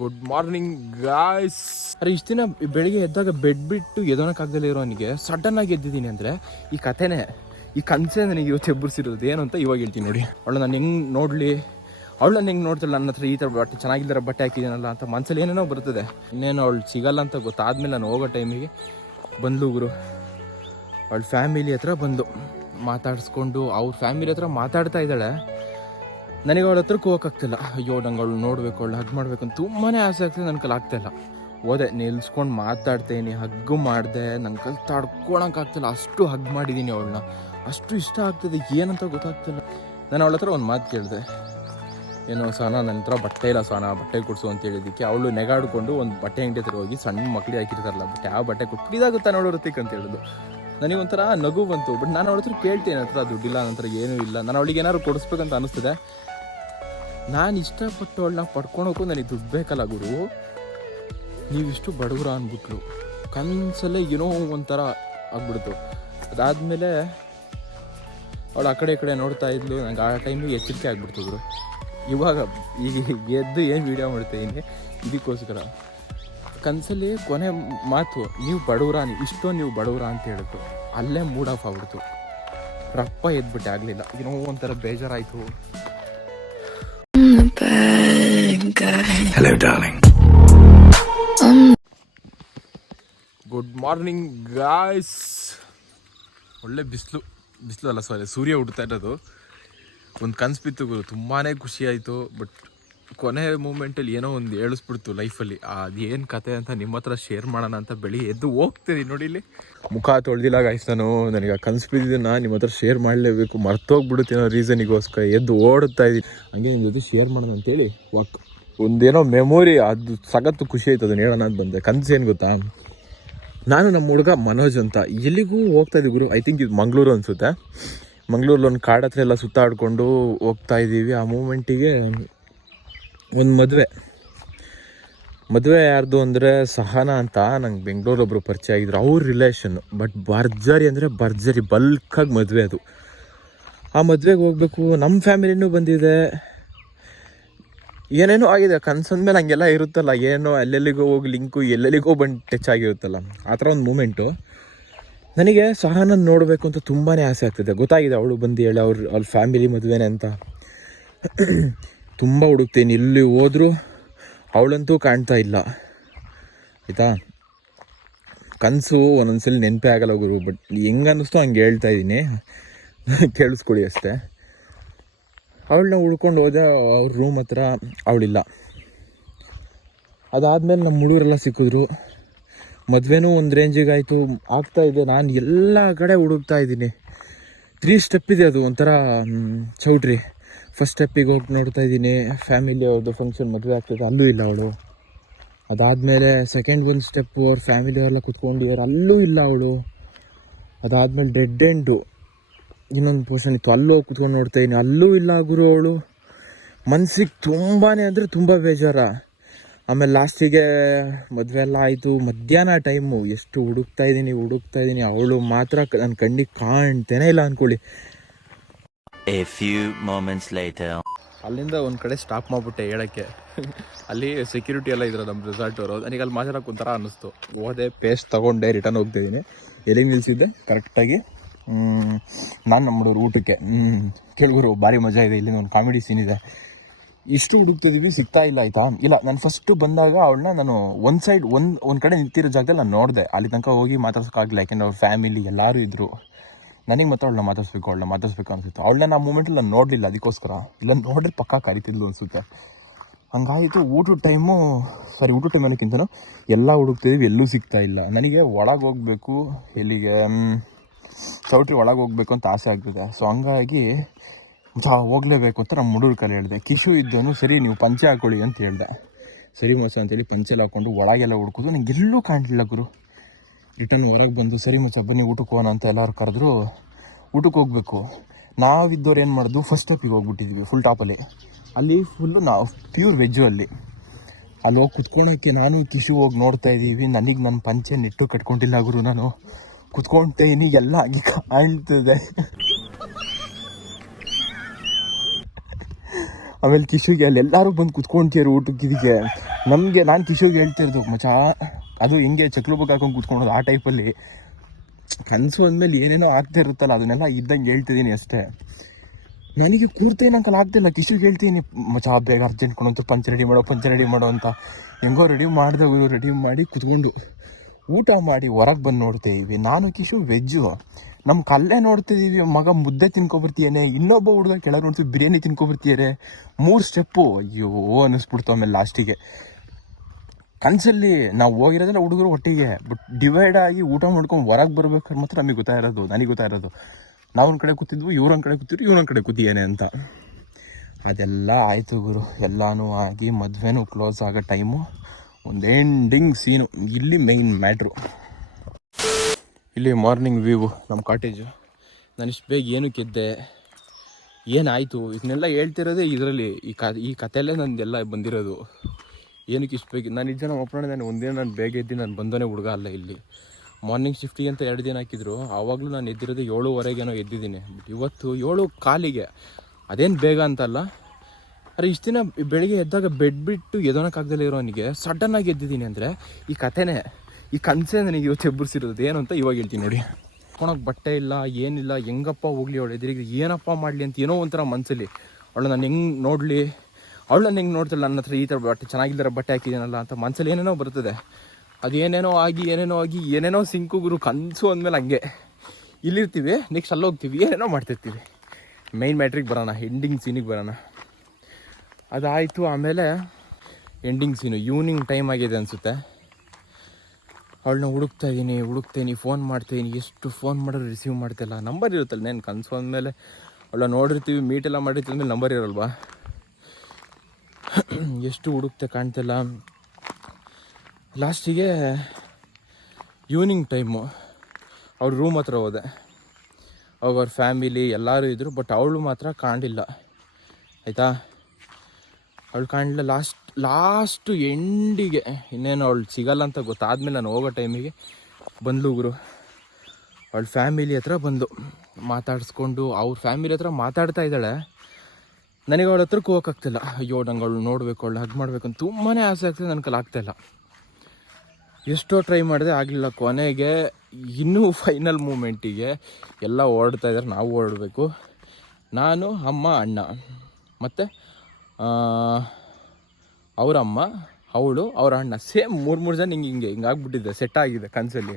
Good morning guys ಅರೆ, ಇಷ್ಟು ದಿನ ಬೆಳಿಗ್ಗೆ ಎದ್ದಾಗ ಬೆಡ್ ಬಿಟ್ಟು ಇರೋ ಇರೋನಿಗೆ ಸಡನ್ ಆಗಿ ಎದ್ದಿದ್ದೀನಿ ಅಂದರೆ ಈ ಕಥೆನೇ, ಈ ಕನಸೇ ನನಗೆ ಇವತ್ತು ಎಬ್ಬರಿಸಿರೋದು ಏನು ಅಂತ ಇವಾಗ ಹೇಳ್ತೀನಿ ನೋಡಿ. ಅವಳು ನಾನು ಹೆಂಗೆ ನೋಡಲಿ? ಅವಳು ನಾನು ಹೆಂಗೆ ನೋಡ್ತಾಳೆ? ನನ್ನ ಹತ್ರ ಈ ಥರ ಬಟ್ಟೆ ಚೆನ್ನಾಗಿಲ್ಲರ ಬಟ್ಟೆ ಹಾಕಿದ್ದೀನಲ್ಲ ಅಂತ ಮನ್ಸಲ್ಲಿ ಏನೇನೋ ಬರ್ತದೆ. ಇನ್ನೇನು ಅವಳು ಸಿಗಲ್ಲ ಅಂತ ಗೊತ್ತಾದ್ಮೇಲೆ ನಾನು ಹೋಗೋ ಟೈಮಿಗೆ ಬಂದ್ಲು ಗುರು. ಅವಳ ಫ್ಯಾಮಿಲಿ ಹತ್ರ ಬಂದು ಮಾತಾಡಿಸ್ಕೊಂಡು, ಅವ್ರ ಫ್ಯಾಮಿಲಿ ಹತ್ರ ಮಾತಾಡ್ತಾ ಇದ್ದಾಳೆ. ನನಗೆ ಅವಳ ಹತ್ರಕ್ಕೆ ಹೋಗೋಕ್ಕಾಗ್ತಿಲ್ಲ ಅಯ್ಯೋ ನಂಗೆ ಅವಳು ನೋಡಬೇಕು, ಅವಳು ಹಗ್ ಮಾಡಬೇಕು ಅಂತ ತುಂಬಾ ಆಸೆ ಆಗ್ತದೆ. ನನ್ನ ಕೈಲಿ ಆಗ್ತಾಯಿಲ್ಲ ಹೋದೆ, ನಿಲ್ಸ್ಕೊಂಡು ಮಾತಾಡ್ತೇನೆ, ಹಗ್ಗು ಮಾಡಿದೆ. ನನ್ನ ಕಲ್ ತಡ್ಕೊಳಕ್ಕಾಗ್ತಿಲ್ಲ ಅಷ್ಟು ಹಗ್ ಮಾಡಿದ್ದೀನಿ ಅವಳನ್ನ. ಅಷ್ಟು ಇಷ್ಟ ಆಗ್ತದೆ. ಏನಂತ ಗೊತ್ತಾಗ್ತಿಲ್ಲ. ನಾನು ಅವಳ ಹತ್ರ ಒಂದು ಮಾತು ಕೇಳಿದೆ. ಏನೋ ಸಹನ ನನ್ನ ಹತ್ರ ಬಟ್ಟೆ ಇಲ್ಲ ಸಹನ ಬಟ್ಟೆ ಕೊಡಿಸು ಅಂತ ಹೇಳಿದ್ದಕ್ಕೆ. ಅವಳು ನೆಗಾಡ್ಕೊಂಡು ಒಂದು ಬಟ್ಟೆ ಅಂಗಡಿ ಹತ್ರ ಹೋಗಿ ಸಣ್ಣ ಮಕ್ಳಿಗೆ ಹಾಕಿರ್ತಾರಲ್ಲ ಬಟ್ ಯಾವ ಬಟ್ಟೆ ಕೊಟ್ಟು ಇದಾಗುತ್ತಾ ನೋಡೋ ರತಿಕ್ ಅಂತ ಹೇಳಿದ್ರು ನನಗೊಂಥರ ನಗು ಬಂತು. ಬಟ್ ನಾನು ಅವಳ ಹತ್ರ ಕೇಳ್ತೇನೆ, ಹತ್ರ ದುಡ್ಡಿಲ್ಲ ನಂತರ ಏನೂ ಇಲ್ಲ. ನಾನು ಅವಳಿಗೆ ಏನಾದ್ರು ಕೊಡಿಸ್ಬೇಕಂತ ಅನಿಸ್ತದೆ. ನಾನು ಇಷ್ಟಪಟ್ಟು ಅವಳನ್ನ ಪಡ್ಕೊಳಕ್ಕೂ ನನಗೆ ದುಡ್ಡು ಬೇಕಲ್ಲ ಗುರು. ನೀವಿಷ್ಟು ಬಡವರ ಅಂದ್ಬಿಟ್ಲು ಕನ್ಸಲ್ಲೇ ಏನೋ ಒಂಥರ ಆಗ್ಬಿಡ್ತು. ಅದಾದಮೇಲೆ ಅವಳು ಆ ಕಡೆ ಈ ಕಡೆ ನೋಡ್ತಾ ಇದ್ಲು. ನಂಗೆ ಆ ಟೈಮಿಗೆ ಎಚ್ಚರಿಕೆ ಆಗ್ಬಿಡ್ತು ಗುರು. ಇವಾಗ ಈಗ ಎದ್ದು ಏನು ವೀಡಿಯೋ ಮಾಡ್ತಾಯಿದ್ದೀನಿ ಇದಕ್ಕೋಸ್ಕರ. ಕನಸಲ್ಲಿ ಕೊನೆ ಮಾತು, ನೀವು ಬಡವರ ಇಷ್ಟೋ ನೀವು ಬಡವರ ಅಂತ ಹೇಳಿದ್ರು ಅಲ್ಲೇ ಮೂಡ್ ಆಫ್ ಆಗ್ಬಿಡ್ತು. ರಪ್ಪ ಎದ್ಬಿಟ್ಟೆ ಆಗಲಿಲ್ಲ. ಏನೋ ಒಂಥರ ಬೇಜಾರಾಯಿತು. Hello, darling. Good morning guys ಒಳ್ಳೆ ಬಿಸಿಲು. ಬಿಸಿಲು ಅಲ್ಲ ಸಾರಿ ಸೂರ್ಯ ಹುಡ್ತಾ ಇರೋದು ಒಂದು ಕನಸು ಬಿತ್ತು ಗುರು ತುಂಬಾ ಖುಷಿ ಆಯಿತು ಬಟ್ ಕೊನೆ ಮೂಮೆಂಟಲ್ಲಿ ಏನೋ ಒಂದು ಹೇಳಿಸ್ಬಿಡ್ತು ಲೈಫಲ್ಲಿ ಅದೇನು ಕತೆ ಅಂತ ನಿಮ್ಮ ಹತ್ರ ಶೇರ್ ಮಾಡೋಣ ಅಂತ ಬೆಳಿ ಎದ್ದು ಹೋಗ್ತೀನಿ ನೋಡಿ ಇಲ್ಲಿ. ಮುಖ ತೊಳೆದಿಲ್ಲ ಗಾಯ್ಸ್ ನಾನು, ನನಗೆ ಕನ್ಸು ಬಿದ್ದಿದ್ದನ್ನ ನಿಮ್ಮ ಹತ್ರ ಶೇರ್ ಮಾಡಲೇಬೇಕು. ಮರ್ತೋಗ್ಬಿಡುತ್ತೆ ಅನ್ನೋ ರೀಸನಿಗೋಸ್ಕರ ಎದ್ದು ಓಡುತ್ತಾ ಇದ್ದೀನಿ. ಹಂಗೆ ನಿಮ್ಮ ಜೊತೆ ಶೇರ್ ಮಾಡೋಣ ಅಂತೇಳಿ ವಾಕ್ ಒಂದೇನೋ ಮೆಮೊರಿ ಅದು ಸಖತ್ತು ಖುಷಿ ಆಯ್ತು ಅದನ್ನ ಹೇಳೋಣ ಅಂತ ಬಂದೆ. ಕನಸು ಏನು ಗೊತ್ತಾ? ನಾನು ನಮ್ಮ ಹುಡುಗ ಮನೋಜ್ ಅಂತ. ಎಲ್ಲಿಗೂ ಹೋಗ್ತಾ ಇದ್ದೀವಿ ಗುರು. ಐ ಥಿಂಕ್ ಇದು ಮಂಗಳೂರು ಅನಿಸುತ್ತೆ. ಮಂಗಳೂರಲ್ಲಿ ಒಂದು ಕಾಡು ಹತ್ರ ಎಲ್ಲ ಸುತ್ತಾಡಿಕೊಂಡು ಹೋಗ್ತಾ ಇದ್ದೀವಿ. ಆ ಮೂಮೆಂಟಿಗೆ ಒಂದು ಮದುವೆ. ಮದುವೆ ಯಾರ್ದು ಅಂದರೆ ಸಹನಾ ಅಂತ ನಂಗೆ ಬೆಂಗಳೂರೊಬ್ಬರು ಪರಿಚಯ ಆಗಿದ್ರು. ಅವ್ರ ರಿಲೇಷನ್ನು ಬಟ್ ಭರ್ಜರಿ ಅಂದರೆ ಭರ್ಜರಿ ಬಲ್ಕಾಗಿ ಮದುವೆ ಅದು. ಆ ಮದುವೆಗೆ ಹೋಗ್ಬೇಕು ನಮ್ಮ ಫ್ಯಾಮಿಲಿನೂ ಬಂದಿದೆ. ಏನೇನೋ ಆಗಿದೆ ಕನ್ಸಂದ್ಮೇಲೆ ಹಂಗೆಲ್ಲ ಇರುತ್ತಲ್ಲ, ಏನೋ ಅಲ್ಲೆಲ್ಲಿಗೋ ಹೋಗಿ ಲಿಂಕು ಎಲ್ಲೆಲ್ಲಿಗೋ ಬಂದು ಟಚ್ ಆಗಿರುತ್ತಲ್ಲ. ಆ ಥರ ಒಂದು ಮೂಮೆಂಟು ನನಗೆ ಸಹನ ನೋಡಬೇಕು ಅಂತ ತುಂಬಾ ಆಸೆ ಆಗ್ತಿದೆ. ಗೊತ್ತಾಗಿದೆ ಅವಳು ಬಂದು ಹೇಳಿ, ಅವ್ರ ಅವ್ರ ಫ್ಯಾಮಿಲಿ ಮದುವೆನೇ ಅಂತ. ತುಂಬ ಹುಡುಕ್ತೀನಿ. ಇಲ್ಲಿ ಹೋದರೂ ಅವಳಂತೂ ಕಾಣ್ತಾ ಇಲ್ಲ. ಆಯಿತಾ? ಕನಸು ಒಂದೊಂದ್ಸಲಿ ನೆನಪೇ ಆಗಲ್ಲ ಗುರು ಬಟ್ ಹೆಂಗೆ ಅನ್ನಿಸ್ತೋ ಹಂಗೆ ಹೇಳ್ತಾ ಇದ್ದೀನಿ ಕೇಳಿಸ್ಕೊಳ್ಳಿ ಅಷ್ಟೇ. ಅವಳನ್ನ ಉಳ್ಕೊಂಡು ಹೋದೆ ಅವ್ರ ರೂಮ್ ಹತ್ರ ಅವಳಿಲ್ಲ. ಅದಾದಮೇಲೆ ನಮ್ಮ ಹುಡುಗರೆಲ್ಲ ಸಿಕ್ಕಿದ್ರು. ಮದುವೆನೂ ಒಂದು ರೇಂಜಿಗಾಯಿತು ಇದೆ. ನಾನು ಎಲ್ಲ ಕಡೆ ಹುಡುಕ್ತಾ ಇದ್ದೀನಿ ತ್ರೀ ಸ್ಟೆಪ್ ಇದೆ ಅದು, ಒಂಥರ ಚೌಟ್ರಿ. ಫಸ್ಟ್ ಸ್ಟೆಪ್ಪಿಗೆ ಹೋಗಿ ನೋಡ್ತಾ ಇದ್ದೀನಿ. ಫ್ಯಾಮಿಲಿ ಅವ್ರದ್ದು ಫಂಕ್ಷನ್ ಮದುವೆ ಆಗ್ತದೆ. ಅಲ್ಲೂ ಇಲ್ಲ ಅವಳು. ಅದಾದಮೇಲೆ ಸೆಕೆಂಡ್ ಒಂದು ಸ್ಟೆಪ್ಪು ಅವ್ರ ಫ್ಯಾಮಿಲಿ ಅವರೆಲ್ಲ ಕುತ್ಕೊಂಡಿದ್ದಾರೆ ಅಲ್ಲೂ ಇಲ್ಲ ಅವಳು. ಅದಾದಮೇಲೆ ಡೆಡ್ ಎಂಡು ಇನ್ನೊಂದು ಪೋರ್ಷನ್ ಇತ್ತು. ಅಲ್ಲೂ ಹೋಗಿ ಕುತ್ಕೊಂಡು ನೋಡ್ತಾ ಇದ್ದೀನಿ. ಅಲ್ಲೂ ಇಲ್ಲ ಗುರು ಅವಳು. ಮನ್ಸಿಗೆ ತುಂಬಾ ಅಂದರೆ ತುಂಬ ಬೇಜಾರ. ಆಮೇಲೆ ಲಾಸ್ಟಿಗೆ ಮದುವೆ ಎಲ್ಲ ಆಯಿತು. ಮಧ್ಯಾಹ್ನ ಟೈಮು ಎಷ್ಟು ಹುಡುಕ್ತಾ ಇದ್ದೀನಿ ಹುಡುಕ್ತಾ ಇದ್ದೀನಿ. ಅವಳು ಮಾತ್ರ ನನ್ನ ಕಣ್ಣಿಗೆ ಕಾಣ್ತೇನೆ ಇಲ್ಲ ಅಂದ್ಕೊಳ್ಳಿ A few moments later. ಅಲ್ಲಿಂದ ಒಂದು ಕಡೆ ಸ್ಟಾಪ್ ಮಾಡಿಬಿಟ್ಟೆ ಹೇಳೋಕ್ಕೆ. ಅಲ್ಲಿ ಸೆಕ್ಯೂರಿಟಿ ಎಲ್ಲ ಇದ್ರು ನಮ್ಮ ರೆಸಾರ್ಟ್ ಅವರು. ನನಗೆ ಅಲ್ಲಿ ಮಾತಾಡೋಕೆ ಒಂಥರ ಅನ್ನಿಸ್ತು. ಹೋದೆ ಪೇಸ್ಟ್ ತೊಗೊಂಡೆ ರಿಟರ್ನ್ ಹೋಗ್ತಿದ್ದೀನಿ ಎಲ್ಲಿ ನಿಲ್ಸಿದ್ದೆ? ಕರೆಕ್ಟಾಗಿ ನಾನು ನಮ್ಮ ಹುಡುಗರು ಊಟಕ್ಕೆ. ಕೇಳಿದ್ರು ಭಾರಿ ಮಜಾ ಇದೆ ಇಲ್ಲಿ ಒಂದು ಕಾಮಿಡಿ ಸೀನ್ ಇದೆ. ಇಷ್ಟು ಹುಡುಕ್ತಿದ್ದೀವಿ ಸಿಗ್ತಾ ಇಲ್ಲ, ಆಯ್ತಾ? ಇಲ್ಲ, ನಾನು ಫಸ್ಟು ಬಂದಾಗ ಅವಳನ್ನ ನಾನು ಒಂದು ಸೈಡ್ ಒಂದು ಒಂದು ಕಡೆ ನಿಂತಿರೋ ಜಾಗದಲ್ಲಿ ನಾನು ನೋಡಿದೆ. ಅಲ್ಲಿ ತನಕ ಹೋಗಿ ಮಾತಾಡ್ಸೋಕ್ಕಾಗಲಿಲ್ಲ, ಯಾಕೆಂದ್ರೆ ಅವ್ರ ಫ್ಯಾಮಿಲಿ ಎಲ್ಲರೂ ಇದ್ದರು ನನಗೆ ಮತ್ತೆ ಅವಳನ್ನ ಮಾತಾಡಿಸ್ಬೇಕು, ಅವಳನ್ನ ಮಾತಾಡ್ಸ್ಬೇಕು ಅನ್ಸುತ್ತೆ. ಅವಳನ್ನ ನಾನು ಮೂಮೆಂಟಲ್ಲಿ ನಾನು ನೋಡಲಿಲ್ಲ, ಅದಕ್ಕೋಸ್ಕರ. ಇಲ್ಲ ನೋಡಿದ್ರೆ ಪಕ್ಕ ಕರಿತಿದ್ಲು ಅನಿಸುತ್ತೆ. ಹಂಗಾಯಿತು, ಊಟದ ಟೈಮು ಸಾರಿ ಊಟದ ಟೈಮ್ ಅನ್ನೋಕ್ಕಿಂತನೂ ಎಲ್ಲ ಹುಡುಕ್ತಿದ್ದೀವಿ ಎಲ್ಲೂ ಸಿಗ್ತಾ ಇಲ್ಲ. ನನಗೆ ಒಳಗೆ ಹೋಗಬೇಕು, ಎಲ್ಲಿಗೆ ಚೌಟ್ರಿ ಒಳಗೆ ಹೋಗ್ಬೇಕು ಅಂತ ಆಸೆ ಆಗ್ತಿದೆ. ಸೊ ಹಂಗಾಗಿ ಮಚ್ಚ ಹೋಗ್ಲೇಬೇಕು ಅಂತ ನಮ್ಮ ಹುಡುಗರ ಕಲೆ ಹೇಳಿದೆ. ಕಿಶು ಇದ್ದನು, ಸರಿ, ನೀವು ಪಂಚೆ ಹಾಕೊಳ್ಳಿ ಅಂತ ಹೇಳ್ದೆ. ಸರಿ ಮೋಸ ಅಂತೇಳಿ ಪಂಚೆಲ್ಲ ಹಾಕ್ಕೊಂಡು ಒಳಗೆಲ್ಲ ಹುಡ್ಕೋದು ನನಗೆ ಎಲ್ಲೂ ಕಾಣಲಿಲ್ಲ ಗುರು. ರಿಟರ್ನ್ ಹೊರಗೆ ಬಂದು, ಸರಿ ಮುಚ್ಚ ಊಟಕ್ಕೆ ಹೋಗೋಣ ಅಂತ ಎಲ್ಲರೂ ಕರೆದ್ರು, ಊಟಕ್ಕೆ ಹೋಗಬೇಕು. ನಾವಿದ್ದವ್ರು ಏನು ಮಾಡೋದು ಫಸ್ಟ್ ಸ್ಟೆಪ್ಪಿಗೆ ಹೋಗ್ಬಿಟ್ಟಿದ್ವಿ ಫುಲ್ ಟಾಪಲ್ಲಿ ಅಲ್ಲಿ. ಫುಲ್ಲು ನಾ ಪ್ಯೂರ್ ವೆಜ್ಜು ಅಲ್ಲಿ. ಅಲ್ಲಿ ಹೋಗಿ ಕುತ್ಕೊಳೋಕ್ಕೆ ನಾನು ಕಿಶು ಹೋಗಿ ನೋಡ್ತಾ ಇದ್ದೀವಿ, ನನಗೆ ನನ್ನ ಪಂಚೆ ನೆಟ್ಟು ಕಟ್ಕೊಂಡಿಲ್ಲ ಗುರು ನಾನು. ಕುತ್ಕೊಂಡೆ ಎಲ್ಲ ಆಗಿ ಕಾಣ್ತದೆ. ಆಮೇಲೆ ಕಿಶುಗೆ ಅಲ್ಲಿ ಎಲ್ಲರೂ ಬಂದು ಕುತ್ಕೊಳ್ತೀರು ಊಟಕ್ಕೆ ಇದಕ್ಕೆ ನಮಗೆ, ನಾನು ಕಿಶುಗೆ ಹೇಳ್ತಿರ್ದು ಮಚಾ ಅದು ಹೆಂಗೆ ಚಕ್ಲು ಬುಕ್ ಹಾಕೊಂಡು ಕೂತ್ಕೊಳೋದು ಆ ಟೈಪಲ್ಲಿ ಕನಸು ಅಂದಮೇಲೆ ಏನೇನೋ ಆಗ್ತಾ ಇರುತ್ತಲ್ಲ, ಅದನ್ನೆಲ್ಲ ಇದ್ದಂಗೆ ಹೇಳ್ತಿದ್ದೀನಿ ಅಷ್ಟೇ. ನನಗೆ ಕೂರ್ತೇನೆ ಅಂಕಲ್ ಆಗ್ತಿಲ್ಲ ಕಿಶಿಗೆ ಹೇಳ್ತೀನಿ ಮಚಾ ಬೇಗ ಅರ್ಜೆಂಟ್ ಕೊಡೋಂತ ಪಂಚ ರೆಡಿ ಮಾಡೋ, ಪಂಚ ರೆಡಿ ಮಾಡೋ ಅಂತ. ಹೆಂಗೋ ರೆಡಿ ಮಾಡಿದವರು ರೆಡಿ ಮಾಡಿ ಕುತ್ಕೊಂಡು ಊಟ ಮಾಡಿ ಹೊರಗೆ ಬಂದು ನೋಡ್ತೇವೆ ನಾನು, ಕಿಶು ವೆಜ್ಜು ನಮ್ಮ ಕಲ್ಲೇ ನೋಡ್ತಿದ್ದೀವಿ ಮಗ ಮುದ್ದೆ ತಿನ್ಕೊಬರ್ತೀಯೇನೆ, ಇನ್ನೊಬ್ಬ ಹುಡುಗ ಕೆಳಗೆ ನೋಡ್ತೀವಿ ಬಿರಿಯಾನಿ ತಿನ್ಕೊಬರ್ತೀಯರೇ. ಮೂರು ಸ್ಟೆಪ್ಪು ಅಯ್ಯೋ, ಅನ್ನಿಸ್ಬಿಡ್ತು ಆಮೇಲೆ ಲಾಸ್ಟಿಗೆ ಕನಸಲ್ಲಿ ನಾವು ಹೋಗಿರೋದಲ್ಲ ಹುಡುಗರು ಒಟ್ಟಿಗೆ ಬಟ್ ಡಿವೈಡ್ ಆಗಿ ಊಟ ಮಾಡ್ಕೊಂಡು ಹೊರಗೆ ಬರ್ಬೇಕಾದ್ರೆ ಮಾತ್ರ ನಮಗೆ ಗೊತ್ತಾಗಿರೋದು ನನಗೆ ನಾವು ಒಂದು ಕಡೆ ಕೂತಿದ್ವು ಇವ್ರೊಂದು ಕಡೆ ಕೂತಿದ್ರು ಇವ್ರೊಂದು ಕಡೆ ಕೂತಿಯೇನೆ ಅಂತ. ಅದೆಲ್ಲ ಆಯಿತು ಗುರು. ಎಲ್ಲನೂ ಆಗಿ ಮದುವೆನೂ ಕ್ಲೋಸ್ ಆಗೋ ಟೈಮು ಒಂದು ಎಂಡಿಂಗ್ ಸೀನು ಇಲ್ಲಿ ಮೈನ್ ಮ್ಯಾಟ್ರು ಇಲ್ಲಿ ಮಾರ್ನಿಂಗ್ ವ್ಯೂ ನಮ್ಮ ಕಾಟೇಜು ನಾನು ಇಷ್ಟು ಬೇಗ ಏನು ಎದ್ದೆ ಏನಾಯಿತು? ಇದನ್ನೆಲ್ಲ ಹೇಳ್ತಿರೋದೇ ಇದರಲ್ಲಿ. ಈ ಕ ಈ ಕಥೆಯಲ್ಲೇ ನಂದೆಲ್ಲ ಬಂದಿರೋದು. ಏನಕ್ಕೆ ಇಷ್ಟು ಬೇಗ ನಾನು ನಿಜ ನಮ್ಮ ಅಪ್ಪಣ್ಣ ನಾನು ಒಂದಿನ ನಾನು ಬೇಗ ಎದ್ದು ನಾನು ಬಂದೋನೇ ಹುಡುಗ ಅಲ್ಲ ಇಲ್ಲಿ. ಮಾರ್ನಿಂಗ್ ಶಿಫ್ಟಿಗೆ ಅಂತ ಎರಡು ದಿನ ಹಾಕಿದ್ರು. ಆವಾಗಲೂ ನಾನು ಎದ್ದಿರೋದು ಏಳುವರೆಗೇನೋ ಎದ್ದಿದ್ದೀನಿ. ಬಟ್ ಇವತ್ತು ಏಳು ಕಾಲಿಗೆ. ಅದೇನು ಬೇಗ ಅಂತಲ್ಲ. ಅರೆ ಇಷ್ಟು ದಿನ ಬೆಳಿಗ್ಗೆ ಎದ್ದಾಗ ಬೆಡ್ ಬಿಟ್ಟು ಎದೋನಕ್ಕಾಗ್ದಲೇ ಇರೋನಿಗೆ ಸಡನ್ನಾಗಿ ಎದ್ದಿದ್ದೀನಿ ಅಂದರೆ ಈ ಕಥೆನೇ, ಈ ಕನಸೇ ನನಗೆ ಇವತ್ತು ಎಬ್ಬರಿಸಿರೋದು. ಏನು ಅಂತ ಇವಾಗ ಹೇಳ್ತೀನಿ ನೋಡಿ. ಹಾಕೊಳಕ್ಕೆ ಬಟ್ಟೆ ಇಲ್ಲ, ಏನಿಲ್ಲ, ಹೆಂಗಪ್ಪ ಹೋಗ್ಲಿ ಅವಳು? ಎದುರಿಗೆ ಏನಪ್ಪ ಮಾಡಲಿ ಅಂತ ಏನೋ ಒಂಥರ ಮನಸ್ಸಲ್ಲಿ ಅವಳು, ನಾನು ಹೆಂಗೆ ನೋಡಲಿ? ಅವಳು ನಾನು ಹೆಂಗೆ ನೋಡ್ತಿಲ್ಲ? ನನ್ನ ಹತ್ರ ಈ ಥರ ಬಟ್ಟೆ ಚೆನ್ನಾಗಿಲ್ಲರ ಬಟ್ಟೆ ಹಾಕಿದ್ದೀನಲ್ಲ ಅಂತ ಮನಸ್ಸಲ್ಲಿ ಏನೇನೋ ಬರ್ತದೆ ಅದು ಏನೇನೋ ಆಗಿ ಏನೇನೋ ಆಗಿ, ಏನೇನೋ ಸಿಂಕು ಗುರು ಕನಸು ಅಂದಮೇಲೆ ಹಂಗೆ. ಇಲ್ಲಿರ್ತೀವಿ ನೆಕ್ಸ್ಟ್ ಅಲ್ಲಿ ಹೋಗ್ತೀವಿ ಏನೇನೋ ಮಾಡ್ತಿರ್ತೀವಿ. ಮೈನ್ ಮ್ಯಾಟ್ರಿಕ್ ಬರೋಣ ಎಂಡಿಂಗ್ ಸೀನಿಗೆ ಬರೋಣ. ಅದಾಯಿತು, ಆಮೇಲೆ ಎಂಡಿಂಗ್ ಸೀನು ಈವ್ನಿಂಗ್ ಟೈಮ್ ಆಗಿದೆ ಅನಿಸುತ್ತೆ. ಅವಳನ್ನ ಹುಡುಕ್ತಾ ಇದ್ದೀನಿ ಹುಡುಕ್ತೀನಿ ಫೋನ್ ಮಾಡ್ತೀನಿ ಎಷ್ಟು ಫೋನ್ ಮಾಡಿದ್ರು ರಿಸೀವ್ ಮಾಡ್ತಿಲ್ಲ. ನಂಬರ್ ಇರುತ್ತಲ್ಲ ನೇನು ಕನಸು ಅಂದಮೇಲೆ. ಅವಳ ನೋಡಿರ್ತೀವಿ ಮೀಟ್ ಎಲ್ಲ ಮಾಡಿರ್ತೀವಿ ಅಂದಮೇಲೆ ನಂಬರ್ ಇರಲ್ವಾ? ಎಷ್ಟು ಹುಡುಕ್ತೆ ಕಾಣ್ತಿಲ್ಲ. ಲಾಸ್ಟಿಗೆ ಈವ್ನಿಂಗ್ ಟೈಮು. ಅವ್ರ ರೂಮ್ ಹತ್ರ ಹೋದೆ. ಅವ್ರ ಫ್ಯಾಮಿಲಿ ಎಲ್ಲರೂ ಇದ್ದರು ಬಟ್ ಅವಳು ಮಾತ್ರ ಕಾಣಲಿಲ್ಲ. ಆಯಿತಾ? ಅವಳು ಕಾಣಲಿಲ್ಲ. ಲಾಸ್ಟ್, ಲಾಸ್ಟು ಎಂಡಿಗೆ ಇನ್ನೇನು ಅವಳು ಸಿಗಲ್ಲ ಅಂತ ಗೊತ್ತಾದ್ಮೇಲೆ ನಾನು ಹೋಗೋ ಟೈಮಿಗೆ ಬಂದ್ಲು ಗುರು. ಅವಳ ಫ್ಯಾಮಿಲಿ ಹತ್ರ ಬಂದು ಮಾತಾಡಿಸ್ಕೊಂಡು, ಅವ್ರ ಫ್ಯಾಮಿಲಿ ಹತ್ರ ಮಾತಾಡ್ತಾ ಇದ್ದಾಳೆ. ನನಗೆ ಅವಳ ಹತ್ರಕ್ಕೆ ಹೋಗೋಕ್ಕಾಗ್ತಿಲ್ಲ ಅಯ್ಯೋ, ನಂಗೆ ಅವಳು ನೋಡಬೇಕು, ಅವಳು ಹಗ್ ಮಾಡಬೇಕು ಅಂತ ತುಂಬಾ ಆಸೆ ಆಗ್ತದೆ ನನ್ನ ಕೈಲಿ ಆಗ್ತಾಯಿಲ್ಲ ಎಷ್ಟೋ ಟ್ರೈ ಮಾಡಿದೆ, ಆಗಲಿಲ್ಲ. ಕೊನೆಗೆ ಇನ್ನೂ ಫೈನಲ್ ಮೂಮೆಂಟಿಗೆ ಎಲ್ಲ ಓಡ್ತಾ ಇದ್ದಾರೆ, ನಾವು ಓಡಬೇಕು. ನಾನು, ಅಮ್ಮ, ಅಣ್ಣ. ಮತ್ತು ಅವರಮ್ಮ, ಅವಳು, ಅವ್ರ ಅಣ್ಣ. ಸೇಮ್ ಮೂರು ಮೂರು ಜನ ಹಿಂಗೆ ಹಿಂಗೆ ಹಿಂಗೆ ಆಗ್ಬಿಟ್ಟಿದೆ ಸೆಟ್ ಆಗಿದೆ ಕನಸಲ್ಲಿ.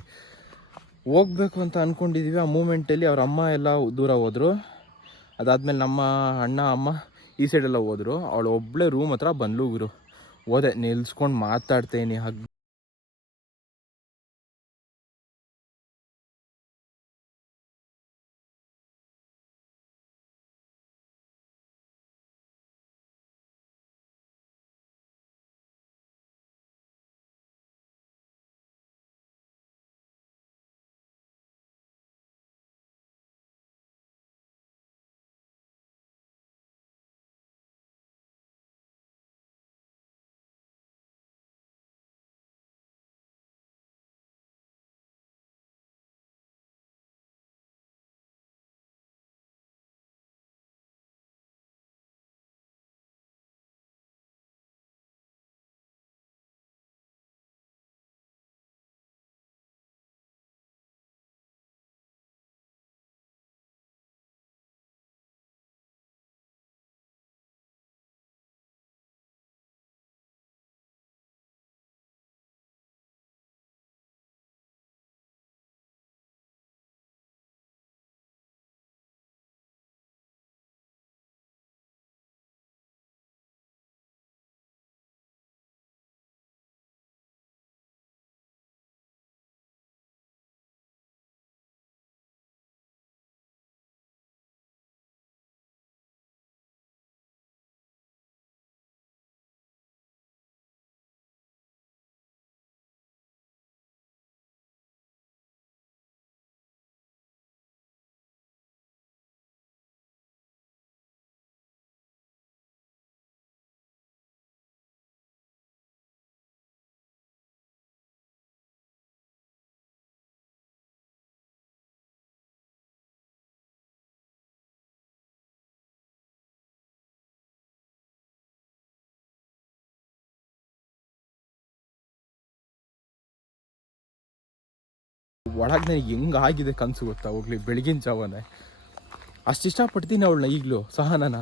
ಹೋಗ್ಬೇಕು ಅಂತ ಅಂದ್ಕೊಂಡಿದ್ದೀವಿ ಆ ಮೂಮೆಂಟಲ್ಲಿ ಅವ್ರ ಅಮ್ಮ ಎಲ್ಲ ದೂರ ಹೋದರು. ಅದಾದಮೇಲೆ ನಮ್ಮ ಅಣ್ಣ, ಅಮ್ಮ ಈ ಸೈಡೆಲ್ಲ ಹೋದ್ರು. ಅವಳು ಒಬ್ಬಳೇ ರೂಮ್ ಹತ್ರ ಬಂದ್ಲು ಹೋದೆ ನಿಲ್ಸ್ಕೊಂಡು ಮಾತಾಡ್ತೇನೆ ಹಗ್ ಒಳಗೆ ನನಗೆ ಹೆಂಗಾಗಿದೆ ಕನಸು ಗೊತ್ತಾ? ಹೋಗ್ಲಿ, ಬೆಳಗಿನ ಜಾವನೇ. ಅಷ್ಟು ಇಷ್ಟಪಡ್ತೀನಿ ಅವಳನ್ನ ಈಗಲೂ, ಸಹನನ.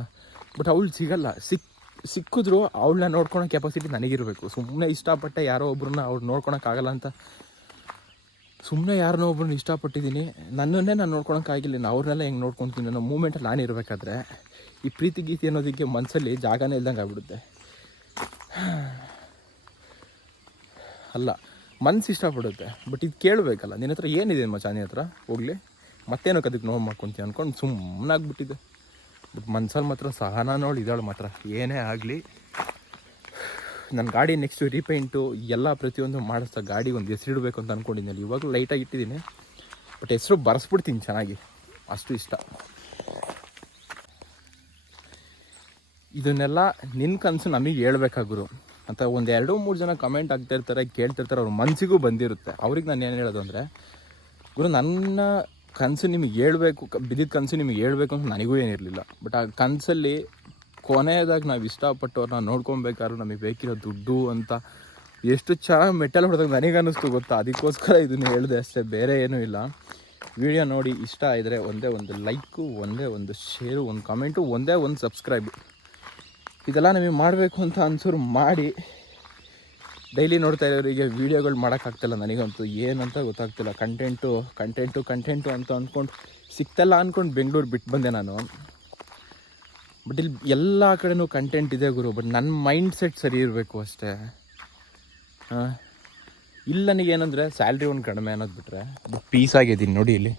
ಬಟ್ ಅವಳು ಸಿಗಲ್ಲ. ಸಿಕ್, ಸಿಕ್ಕಿದ್ರು ಅವಳನ್ನ ನೋಡ್ಕೊಳೋ ಕೆಪಾಸಿಟಿ ನನಗಿರಬೇಕು. ಸುಮ್ಮನೆ ಇಷ್ಟಪಟ್ಟೆ ಯಾರೋ ಒಬ್ರನ್ನ ಅವ್ರು ನೋಡ್ಕೊಳೋಕ್ಕಾಗಲ್ಲ ಅಂತ. ಸುಮ್ಮನೆ ಯಾರನ್ನೋ ಒಬ್ರನ್ನ ಇಷ್ಟಪಟ್ಟಿದ್ದೀನಿ. ನನ್ನನ್ನೇ ನಾನು ನೋಡ್ಕೊಳಕ್ಕಾಗಿಲ್ಲ. ಅವ್ರನ್ನೆಲ್ಲ ಹೆಂಗೆ ನೋಡ್ಕೊತೀನಿ ಅನ್ನೋ ಮೂಮೆಂಟಲ್ಲಿ ನಾನು ಇರಬೇಕಾದ್ರೆ ಈ ಪ್ರೀತಿ ಗೀತಿ ಅನ್ನೋದಕ್ಕೆ ಮನಸ್ಸಲ್ಲಿ ಜಾಗನೇ ಇಲ್ದಂಗೆ ಆಗ್ಬಿಡುತ್ತೆ ಅಲ್ಲ. ಮನ್ಸು ಇಷ್ಟಪಡುತ್ತೆ. ಬಟ್ ಇದು ಕೇಳಬೇಕಲ್ಲ. ನಿನ್ನ ಹತ್ರ ಏನಿದೆ ಮಚ್ಚ? ಹತ್ರ? ಹೋಗಲಿ. ಮತ್ತೇನಕ್ಕೆ ಅದಕ್ಕೆ ನೋವು ಮಾಡ್ಕೊಂತೀನಿ ಅಂದ್ಕೊಂಡು ಸುಮ್ಮನೆ ಆಗ್ಬಿಟ್ಟಿದೆ ಬಟ್ ಮನ್ಸಲ್ಲಿ ಮಾತ್ರ ಸಹನ ನೋಡಿ ಇದ್ದಾಳೆ ಮಾತ್ರ. ಏನೇ ಆಗಲಿ. ನನ್ನ ಗಾಡಿ ನೆಕ್ಸ್ಟು ರೀಪೇಂಟು ಎಲ್ಲ ಪ್ರತಿಯೊಂದು ಮಾಡಿಸ್ತಾ ಗಾಡಿ ಒಂದು ಹೆಸರಿಡಬೇಕು ಅಂತ ಅಂದ್ಕೊಂಡಿದ್ದೀನಿ ಇವಾಗಲೂ ಲೈಟಾಗಿ ಇಟ್ಟಿದ್ದೀನಿ. ಬಟ್ ಹೆಸರು ಬರೆಸ್ಬಿಡ್ತೀನಿ ಚೆನ್ನಾಗಿ. ಅಷ್ಟು ಇಷ್ಟ. ಇದನ್ನೆಲ್ಲ ನಿನ್ನ ಕನಸು ನಮಗೆ ಹೇಳ್ಬೇಕಾಗುರು ಅಂತ ಒಂದು ಎರಡು ಮೂರು ಜನ ಕಮೆಂಟ್ ಆಗ್ತಾ ಇರ್ತಾರೆ, ಕೇಳ್ತಿರ್ತಾರೆ, ಅವ್ರ ಮನಸ್ಸಿಗೂ ಬಂದಿರುತ್ತೆ. ಅವ್ರಿಗೆ ನಾನು ಏನು ಹೇಳೋದು ಅಂದರೆ, ಗುರು ನನ್ನ ಕನಸು ನಿಮಗೆ ಹೇಳ್ಬೇಕು ಬಿದ್ದಿದ್ದ ಕನಸು ನಿಮಗೆ ಹೇಳ್ಬೇಕು ಅಂತ ನನಗೂ ಏನಿರಲಿಲ್ಲ ಬಟ್ ಆ ಕನಸಲ್ಲಿ ಕೊನೆಯದಾಗಿ ನಾವು ಇಷ್ಟಪಟ್ಟವ್ರನ್ನ ನೋಡ್ಕೊಬೇಕಾದ್ರೆ ನಮಗೆ ಬೇಕಿರೋ ದುಡ್ಡು ಅಂತ ಎಷ್ಟು ಚೆನ್ನಾಗಿ ಮೆಟಲ್ ಹೊಡೆದಾಗ ನನಗೆ ಅನ್ನಿಸ್ತು ಗೊತ್ತಾ? ಅದಕ್ಕೋಸ್ಕರ ಇದನ್ನು ಹೇಳಿದೆ ಅಷ್ಟೇ, ಬೇರೆ ಏನೂ ಇಲ್ಲ. ವಿಡಿಯೋ ನೋಡಿ ಇಷ್ಟ ಇದ್ದರೆ ಒಂದೇ ಒಂದು ಲೈಕು, ಒಂದೇ ಒಂದು ಶೇರು, ಒಂದು ಕಮೆಂಟು ಒಂದೇ ಒಂದು ಸಬ್ಸ್ಕ್ರೈಬ್ ಇದೆಲ್ಲ ನಿಮಗೆ ಮಾಡಬೇಕು ಅಂತ ಅನ್ಸೋರು ಮಾಡಿ ಡೈಲಿ ನೋಡ್ತಾ ಇರೋರಿಗೆ ವೀಡಿಯೋಗಳು ಮಾಡೋಕ್ಕಾಗ್ತಿಲ್ಲ ನನಗಂತೂ ಏನಂತ ಗೊತ್ತಾಗ್ತಿಲ್ಲ. ಕಂಟೆಂಟು ಕಂಟೆಂಟು ಕಂಟೆಂಟು ಅಂತ ಅಂದ್ಕೊಂಡು ಸಿಕ್ತಲ್ಲ ಅಂದ್ಕೊಂಡು ಬೆಂಗಳೂರು ಬಿಟ್ಟು ಬಂದೆ ನಾನು. ಬಟ್ ಇಲ್ಲಿ ಎಲ್ಲ ಕಡೆನೂ ಕಂಟೆಂಟ್ ಇದೆ ಗುರು. ಬಟ್ ನನ್ನ ಮೈಂಡ್ ಸೆಟ್ ಸರಿ ಇರಬೇಕು ಅಷ್ಟೇ. ಹಾಂ. ಇಲ್ಲಿ ನನಗೆ ಏನಂದರೆ ಸ್ಯಾಲ್ರಿ ಒಂದು ಕಡಿಮೆ ಅನ್ನೋದು ಬಿಟ್ಟರೆ ಬಟ್ ಪೀಸ್ ಆಗಿದ್ದೀನಿ ನೋಡಿ ಇಲ್ಲಿ.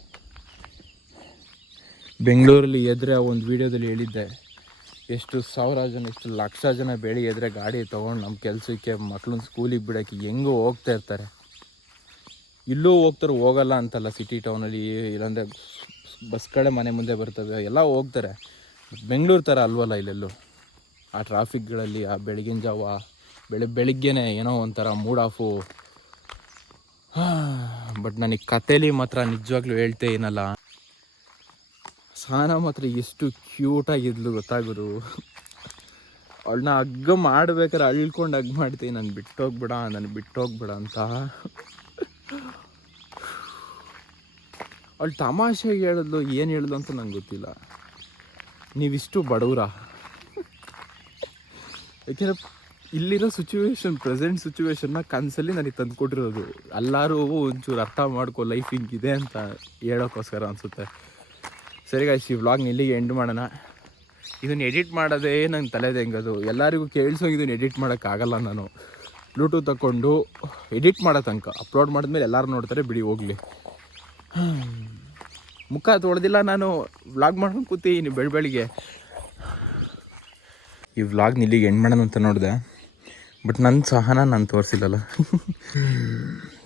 ಬೆಂಗಳೂರಲ್ಲಿ ಎದುರೆ ಒಂದು ವೀಡಿಯೋದಲ್ಲಿ ಹೇಳಿದ್ದೆ. ಎಷ್ಟು ಸಾವಿರ ಜನ, ಎಷ್ಟು ಲಕ್ಷ ಜನ ಬೆಳಿ ಎದುರೆ ಗಾಡಿ ತೊಗೊಂಡು ನಮ್ಮ ಕೆಲಸಕ್ಕೆ ಮಕ್ಳನ್ನ ಸ್ಕೂಲಿಗೆ ಬಿಡೋಕ್ಕೆ ಹೆಂಗೂ ಹೋಗ್ತಾ ಇರ್ತಾರೆ. ಇಲ್ಲೂ ಹೋಗ್ತಾರೆ, ಹೋಗಲ್ಲ ಅಂತಲ್ಲ ಸಿಟಿ ಟೌನಲ್ಲಿ ಇಲ್ಲಾಂದರೆ ಬಸ್ ಕಡೆ ಮನೆ ಮುಂದೆ ಬರ್ತವೆ ಎಲ್ಲ ಹೋಗ್ತಾರೆ. ಬೆಂಗಳೂರು ಥರ ಅಲ್ವಲ್ಲ ಇಲ್ಲೆಲ್ಲೂ? ಆ ಟ್ರಾಫಿಕ್ಗಳಲ್ಲಿ ಆ ಬೆಳಗಿನ ಜಾವ, ಬೆಳೆ, ಬೆಳಿಗ್ಗೆನೆ ಏನೋ ಒಂಥರ ಮೂಡ್ ಆಫು ಬಟ್ ನನಗೆ ಕಥೆಲಿ ಮಾತ್ರ ನಿಜವಾಗ್ಲೂ ಹೇಳ್ತೇ ಏನಲ್ಲ. ಸಹನ ಮಾತ್ರ ಎಷ್ಟು ಕ್ಯೂಟಾಗಿದ್ಲು ಗೊತ್ತಾಗೋದು ಅವಳನ್ನ ಹಗ್ಗ ಮಾಡ್ಬೇಕಾದ್ರೆ ಅಳ್ಕೊಂಡು ಹಗ್ ಮಾಡ್ತೀನಿ. ನಾನು ಬಿಟ್ಟೋಗ್ಬಿಡ ನಾನು ಬಿಟ್ಟೋಗ್ಬಿಡ ಅಂತ. ಅವಳು ತಮಾಷೆಗೆ ಹೇಳಿದ್ಲು, ಏನು ಹೇಳಿದ್ಲು ಅಂತ ನಂಗೆ ಗೊತ್ತಿಲ್ಲ. ನೀವಿಷ್ಟು ಬಡವರ. ಯಾಕೆಂದ್ರೆ ಇಲ್ಲಿರೋ ಸಿಚುವೇಶನ್ ಪ್ರೆಸೆಂಟ್ ಸಿಚುವೇಶನ್ನ ಕನಸಲ್ಲಿ ನನಗೆ ತಂದುಕೊಟ್ಟಿರೋದು ಎಲ್ಲರೂ ಒಂಚೂರು ಅರ್ಥ ಮಾಡ್ಕೊ ಲೈಫ್ ಹಿಂಗಿದೆ ಅಂತ ಹೇಳೋಕ್ಕೋಸ್ಕರ ಅನಿಸುತ್ತೆ. ಸರಿ ಗಾಯ್ಸ್ ಈ ವ್ಲಾಗ್ನ ಇಲ್ಲಿಗೆ ಎಂಡ್ ಮಾಡೋಣ. ಇದನ್ನು ಎಡಿಟ್ ಮಾಡೋದೇ ನಂಗೆ ತಲೆದೆ ಹೆಂಗದು. ಎಲ್ಲರಿಗೂ ಕೇಳಿಸೋ ಇದನ್ನು ಎಡಿಟ್ ಮಾಡೋಕ್ಕಾಗಲ್ಲ ನಾನು. ಬ್ಲೂಟೂತ್ ತಗೊಂಡು ಎಡಿಟ್ ಮಾಡೋ ತನಕ. ಅಪ್ಲೋಡ್ ಮಾಡಿದ್ಮೇಲೆ ಎಲ್ಲರೂ ನೋಡ್ತಾರೆ, ಬಿಡಿ ಹೋಗಲಿ. ಮುಖ ತೊಳೆದಿಲ್ಲ ನಾನು. ವ್ಲಾಗ್ ಮಾಡ್ಕೊಂಡು ಕೂತೀನಿ ಬೆಳ ಬೆಳಿಗ್ಗೆ. ಈ ವ್ಲಾಗ್ನ ಇಲ್ಲಿಗೆ ಎಂಡ್ ಮಾಡೋಣ ಅಂತ ನೋಡಿದೆ. ಬಟ್ ನನ್ನ ಸಹನ ನಾನು ತೋರಿಸಿಲ್ಲಲ್ಲ.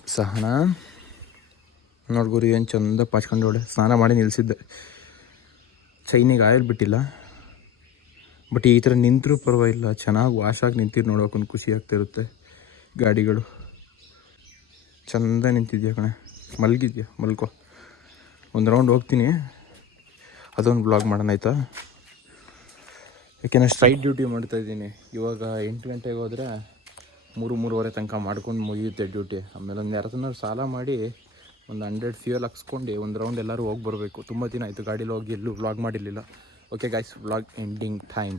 ಸಹನ? ನೋಡ್ಗುರಿ ಏನು ಚಂದ ಪಾಚ್ಕೊಂಡೋಳೆ ಸ್ನಾನ ಮಾಡಿ ನಿಲ್ಲಿಸಿದ್ದೆ ಚೈನಿಗೆ ಆಯಿಲ್ ಬಿಟ್ಟಿಲ್ಲ. ಬಟ್ ಈ ಥರ ನಿಂತರೂ ಪರವಾಗಿಲ್ಲ. ಚೆನ್ನಾಗಿ ವಾಶಾಗಿ ನಿಂತಿರು ನೋಡೋಕೆ ಒಂದು ಖುಷಿ ಆಗ್ತಿರುತ್ತೆ ಗಾಡಿಗಳು. ಚಂದ ನಿಂತಿದ್ಯಾ ಕಣೆ? ಮಲಗಿದ್ಯಾ? ಮಲ್ಕೋ. ಒಂದು ರೌಂಡ್ ಹೋಗ್ತೀನಿ. ಅದೊಂದು ಬ್ಲಾಗ್ ಮಾಡೋಣ, ಆಯಿತಾ? ಯಾಕೆಂದರೆ ಸ್ಟ್ರೈಟ್ ಡ್ಯೂಟಿ ಮಾಡ್ತಾ ಇದ್ದೀನಿ. ಇವಾಗ ಎಂಟು ಗಂಟೆಗೆ ಹೋದರೆ ಮೂರು, ಮೂರುವರೆ ತನಕ ಮಾಡ್ಕೊಂಡು ಮುಗಿಯುತ್ತೆ ಡ್ಯೂಟಿ ಆಮೇಲೆ ಒಂದು ಎರಡು ಸಾಲ ಮಾಡಿ ಒಂದು ಹಂಡ್ರೆಡ್ ಫ್ಯೂಯಲ್ ಹಾಕ್ಸ್ಕೊಂಡು, ಒಂದು ರೌಂಡ್ ಎಲ್ಲರೂ ಹೋಗಿ ಬರಬೇಕು. ತುಂಬ ದಿನ ಆಯಿತು ಗಾಡೀಲಿ ಹೋಗಿ ಎಲ್ಲೂ ವ್ಲಾಗ್ ಮಾಡಿರಲಿಲ್ಲ. Okay guys vlog ending time